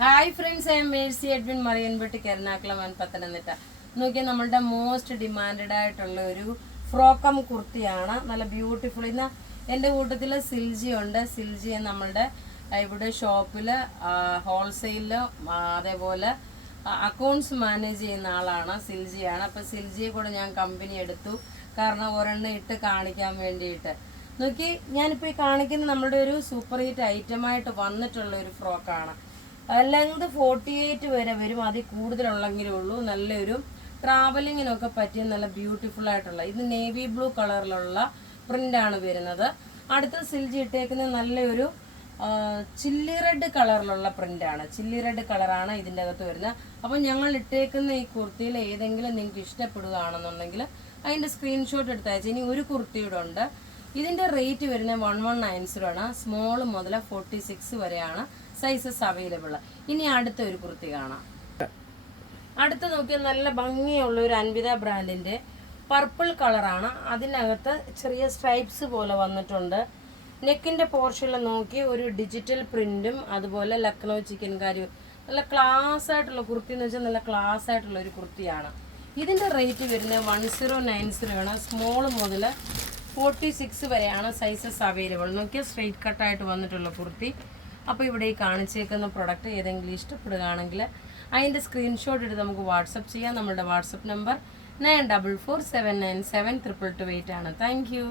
Hi friends, I am Mercy Edwin Mariyanpetti Ernakulam and Pathanamthitta. നോക്കിയാൽ നമ്മളുടെ most demanded ആയിട്ടുള്ള ഒരു ഫ്രോക്കം കുർത്തിയാണ്. നല്ല ബ്യൂട്ടിഫുൾ. ഇന്ന് എൻ്റെ കൂട്ടത്തിൽ സിൽജി ഉണ്ട്. സിൽജിയെ നമ്മളുടെ ഇവിടെ ഷോപ്പിൽ ഹോൾസെയിലിൽ അതേപോലെ അക്കൗണ്ട്സ് മാനേജ് ചെയ്യുന്ന ആളാണ്, സിൽജിയാണ്. അപ്പോൾ സിൽജിയെ കൂടെ ഞാൻ കമ്പനി എടുത്തു, കാരണം ഒരെണ്ണം ഇട്ട് കാണിക്കാൻ വേണ്ടിയിട്ട്. നോക്കി, ഞാനിപ്പോൾ ഈ കാണിക്കുന്ന നമ്മുടെ ഒരു സൂപ്പർ ഹിറ്റ് ഐറ്റമായിട്ട് വന്നിട്ടുള്ള ഒരു ഫ്രോക്കാണ്. ലെങ്ത് 48 വരെ വരും, അതിൽ കൂടുതലുള്ളെങ്കിലേ ഉള്ളൂ. നല്ലൊരു ട്രാവലിങ്ങിനൊക്കെ പറ്റിയ നല്ല ബ്യൂട്ടിഫുൾ ആയിട്ടുള്ള, ഇത് നേവി ബ്ലൂ കളറിലുള്ള പ്രിൻ്റാണ് വരുന്നത്. അടുത്ത സിൽജി ഇട്ടേക്കുന്ന നല്ലൊരു ചില്ലി റെഡ് കളറിലുള്ള പ്രിൻ്റാണ്. ചില്ലി റെഡ് കളറാണ് ഇതിൻ്റെ അകത്ത് വരുന്നത്. അപ്പം ഞങ്ങൾ ഇട്ടേക്കുന്ന ഈ കുർത്തിയിൽ ഏതെങ്കിലും നിങ്ങൾക്ക് ഇഷ്ടപ്പെടുകയാണെന്നുണ്ടെങ്കിൽ അതിൻ്റെ സ്ക്രീൻഷോട്ട് എടുത്ത് അയച്ചു. ഇനി ഒരു കുർത്തിയുടെ ഉണ്ട്. ഇതിൻ്റെ റേറ്റ് വരുന്നത് 1190 ആണ്. സ്മോൾ മുതൽ 46 വരെയാണ് സൈസസ് അവൈലബിൾ. ഇനി അടുത്ത ഒരു കുർത്തി കാണാം. അടുത്ത് നോക്കിയാൽ നല്ല ഭംഗിയുള്ള ഒരു അൻവിത ബ്രാൻഡിൻ്റെ പർപ്പിൾ കളറാണ്. അതിനകത്ത് ചെറിയ സ്ട്രൈപ്സ് പോലെ വന്നിട്ടുണ്ട്. നെക്കിൻ്റെ പോർഷനിൽ നോക്കി ഒരു ഡിജിറ്റൽ പ്രിൻറ്റും അതുപോലെ ലക്നൗ ചിക്കൻ കാരിയും. നല്ല ക്ലാസ് ആയിട്ടുള്ള കുർത്തി എന്ന് വെച്ചാൽ നല്ല ക്ലാസ് ആയിട്ടുള്ള ഒരു കുർത്തിയാണ്. ഇതിൻ്റെ റേറ്റ് വരുന്നത് 1090 ആണ്. സ്മോൾ മുതൽ 46 വരെയാണ് സൈസസ് അവൈലബിൾ. നോക്കിയാൽ സ്ട്രെയിറ്റ് കട്ടായിട്ട് വന്നിട്ടുള്ള കുർത്തി. അപ്പോൾ ഇവിടെ ഈ കാണിച്ചേക്കുന്ന പ്രൊഡക്റ്റ് ഏതെങ്കിലും ഇഷ്ടപ്പെടുകയാണെങ്കിൽ അതിൻ്റെ സ്ക്രീൻഷോട്ട് എടുത്ത് നമുക്ക് വാട്സപ്പ് ചെയ്യാം. നമ്മുടെ വാട്സപ്പ് നമ്പർ 9447972228 ആണ്. Thank you.